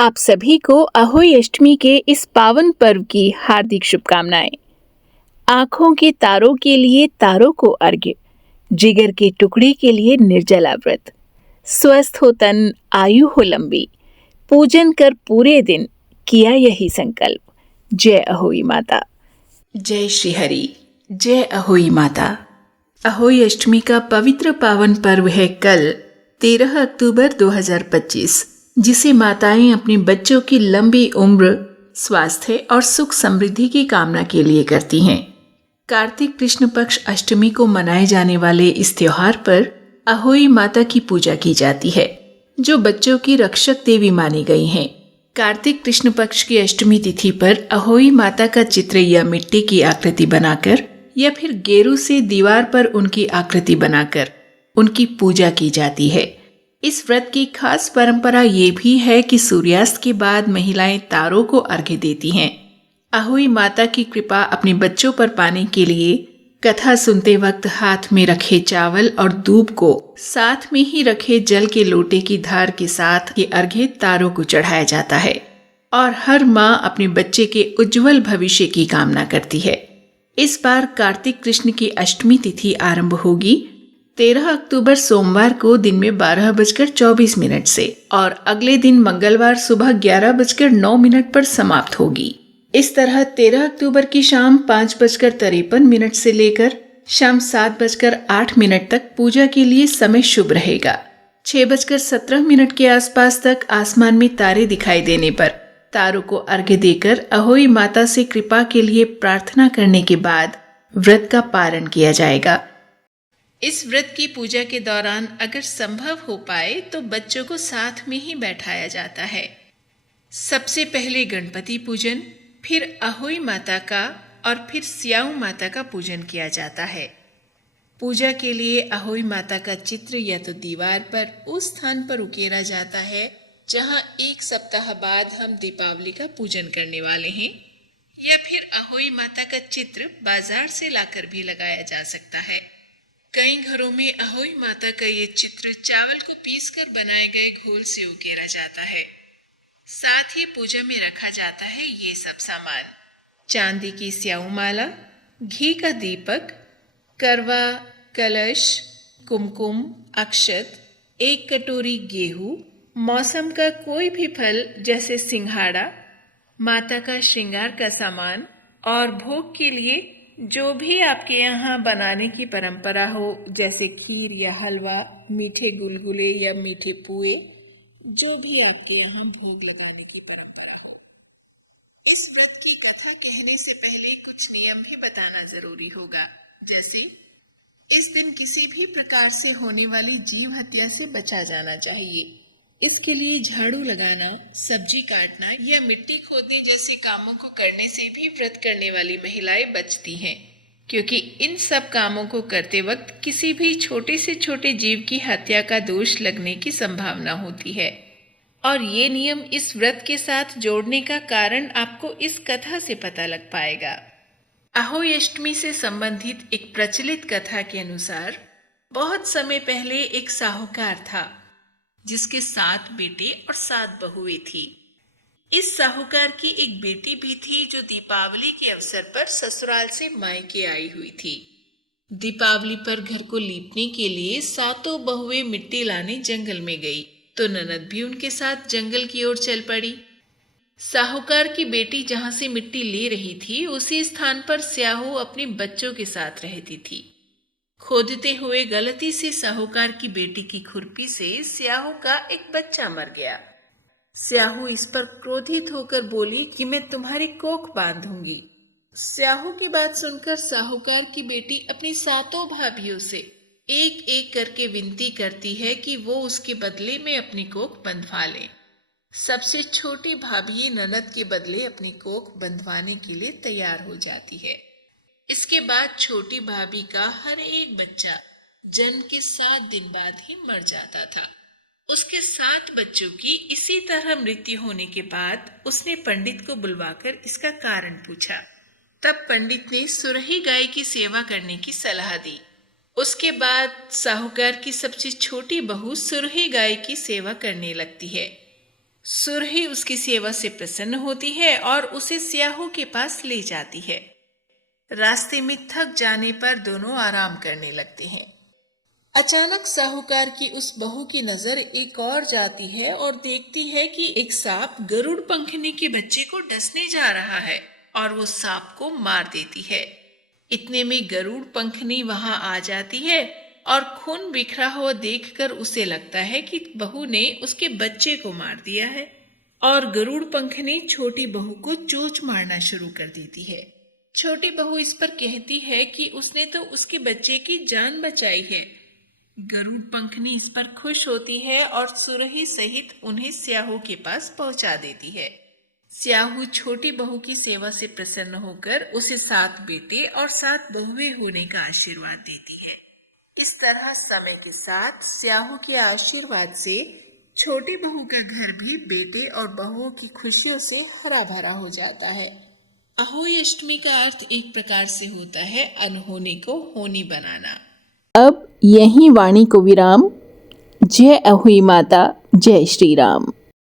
आप सभी को अहोई अष्टमी के इस पावन पर्व की हार्दिक शुभकामनाएं। आंखों के तारों के लिए तारों को अर्घ्य, जिगर के टुकड़े के लिए निर्जला व्रत। स्वस्थ हो तन, आयु हो लंबी, पूजन कर पूरे दिन, किया यही संकल्प। जय अहोई माता। जय श्री हरि। जय अहोई माता। अहोई अष्टमी का पवित्र पावन पर्व है कल 13 अक्टूबर 2025, जिसे माताएं अपने बच्चों की लंबी उम्र, स्वास्थ्य और सुख समृद्धि की कामना के लिए करती हैं। कार्तिक कृष्ण पक्ष अष्टमी को मनाए जाने वाले इस त्योहार पर अहोई माता की पूजा की जाती है, जो बच्चों की रक्षक देवी मानी गई हैं। कार्तिक कृष्ण पक्ष की अष्टमी तिथि पर अहोई माता का चित्र या मिट्टी की आकृति बनाकर या फिर गेरू से दीवार पर उनकी आकृति बनाकर उनकी पूजा की जाती है। इस व्रत की खास परंपरा ये भी है कि सूर्यास्त के बाद महिलाएं तारों को अर्घ्य देती हैं। अहोई माता की कृपा अपने बच्चों पर पाने के लिए कथा सुनते वक्त हाथ में रखे चावल और दूब को साथ में ही रखे जल के लोटे की धार के साथ ये अर्घ्य तारों को चढ़ाया जाता है और हर माँ अपने बच्चे के उज्जवल भविष्य की कामना करती है। इस बार कार्तिक कृष्ण की अष्टमी तिथि आरंभ होगी 13 अक्टूबर सोमवार को दिन में 12:24 से और अगले दिन मंगलवार सुबह 11:09 पर समाप्त होगी। इस तरह 13 अक्टूबर की शाम 5:53 से लेकर शाम 7:08 तक पूजा के लिए समय शुभ रहेगा। 6:17 के आसपास तक आसमान में तारे दिखाई देने पर तारों को अर्घ्य देकर अहोई माता से कृपा के लिए प्रार्थना करने के बाद व्रत का पारण किया जाएगा। इस व्रत की पूजा के दौरान अगर संभव हो पाए तो बच्चों को साथ में ही बैठाया जाता है। सबसे पहले गणपति पूजन, फिर अहोई माता का और फिर स्याऊ माता का पूजन किया जाता है। पूजा के लिए अहोई माता का चित्र या तो दीवार पर उस स्थान पर उकेरा जाता है जहां एक सप्ताह बाद हम दीपावली का पूजन करने वाले हैं, या फिर अहोई माता का चित्र बाजार से लाकर भी लगाया जा सकता है। कई घरों में अहोई माता का ये चित्र चावल को पीसकर बनाए गए घोल से उकेरा जाता है। साथ ही पूजा में रखा जाता है ये सब सामान: चांदी की स्याऊ माला, घी का दीपक, करवा, कलश, कुमकुम, अक्षत, 1 कटोरी गेहूं, मौसम का कोई भी फल जैसे सिंघाड़ा, माता का श्रृंगार का सामान और भोग के लिए जो भी आपके यहाँ बनाने की परंपरा हो, जैसे खीर या हलवा, मीठे गुलगुले या मीठे पुए, जो भी आपके यहाँ भोग लगाने की परंपरा हो। इस व्रत की कथा कहने से पहले कुछ नियम भी बताना जरूरी होगा, जैसे इस दिन किसी भी प्रकार से होने वाली जीव हत्या से बचा जाना चाहिए। इसके लिए झाड़ू लगाना, सब्जी काटना या मिट्टी खोदने जैसे कामों को करने से भी व्रत करने वाली महिलाएं बचती हैं, क्योंकि इन सब कामों को करते वक्त किसी भी छोटे से छोटे जीव की हत्या का दोष लगने की संभावना होती है। और ये नियम इस व्रत के साथ जोड़ने का कारण आपको इस कथा से पता लग पाएगा। अहोई अष्टमी से संबंधित एक प्रचलित कथा के अनुसार बहुत समय पहले एक साहूकार था जिसके 7 बेटे और 7 बहुएं थी। इस साहूकार की एक बेटी भी थी जो दीपावली के अवसर पर ससुराल से मायके आई हुई थी। दीपावली पर घर को लीपने के लिए 7 बहुएं मिट्टी लाने जंगल में गई, तो ननद भी उनके साथ जंगल की ओर चल पड़ी। साहूकार की बेटी जहां से मिट्टी ले रही थी, उसी स्थान पर स्याहू अपने बच्चों के साथ रहती थी। खोदते हुए गलती से साहूकार की बेटी की खुरपी से स्याहू का एक बच्चा मर गया। स्याहू इस पर क्रोधित होकर बोली कि मैं तुम्हारी कोख बांधूंगी। स्याहू की बात सुनकर साहूकार की बेटी अपनी 7 भाभियों से एक एक करके विनती करती है कि वो उसके बदले में अपनी कोख बंधवा ले। सबसे छोटी भाभी ननद के बदले अपनी कोख बंधवाने के लिए तैयार हो जाती है। इसके बाद छोटी भाभी का हर एक बच्चा जन्म के 7 दिन बाद ही मर जाता था। उसके 7 बच्चों की इसी तरह मृत्यु होने के बाद उसने पंडित को बुलवाकर इसका कारण पूछा। तब पंडित ने सुरही गाय की सेवा करने की सलाह दी। उसके बाद साहूकार की सबसे छोटी बहू सुरही गाय की सेवा करने लगती है। सुरही उसकी सेवा से प्रसन्न होती है और उसे स्याहू के पास ले जाती है। रास्ते में थक जाने पर दोनों आराम करने लगते हैं। अचानक साहूकार की उस बहू की नजर एक और जाती है और देखती है कि एक सांप गरुड़ पंखनी के बच्चे को डसने जा रहा है और वो सांप को मार देती है। इतने में गरुड़ पंखनी वहां आ जाती है और खून बिखरा हुआ देखकर उसे लगता है कि बहू ने उसके बच्चे को मार दिया है और गरुड़ पंखनी छोटी बहू को चोंच मारना शुरू कर देती है। छोटी बहू इस पर कहती है कि उसने तो उसके बच्चे की जान बचाई है। गरुड़ पंखनी इस पर खुश होती है और सुरही सहित उन्हें स्याहू के पास पहुंचा देती है। स्याहू छोटी बहू की सेवा से प्रसन्न होकर उसे 7 बेटे और 7 बहुएं होने का आशीर्वाद देती है। इस तरह समय के साथ स्याहू के आशीर्वाद से छोटी बहू का घर भी बेटे और बहुओं की खुशियों से हरा भरा हो जाता है। अहोई अष्टमी का अर्थ एक प्रकार से होता है अनहोनी को होनी बनाना। अब यहीं वाणी को विराम। जय अहोई माता, जय श्री राम।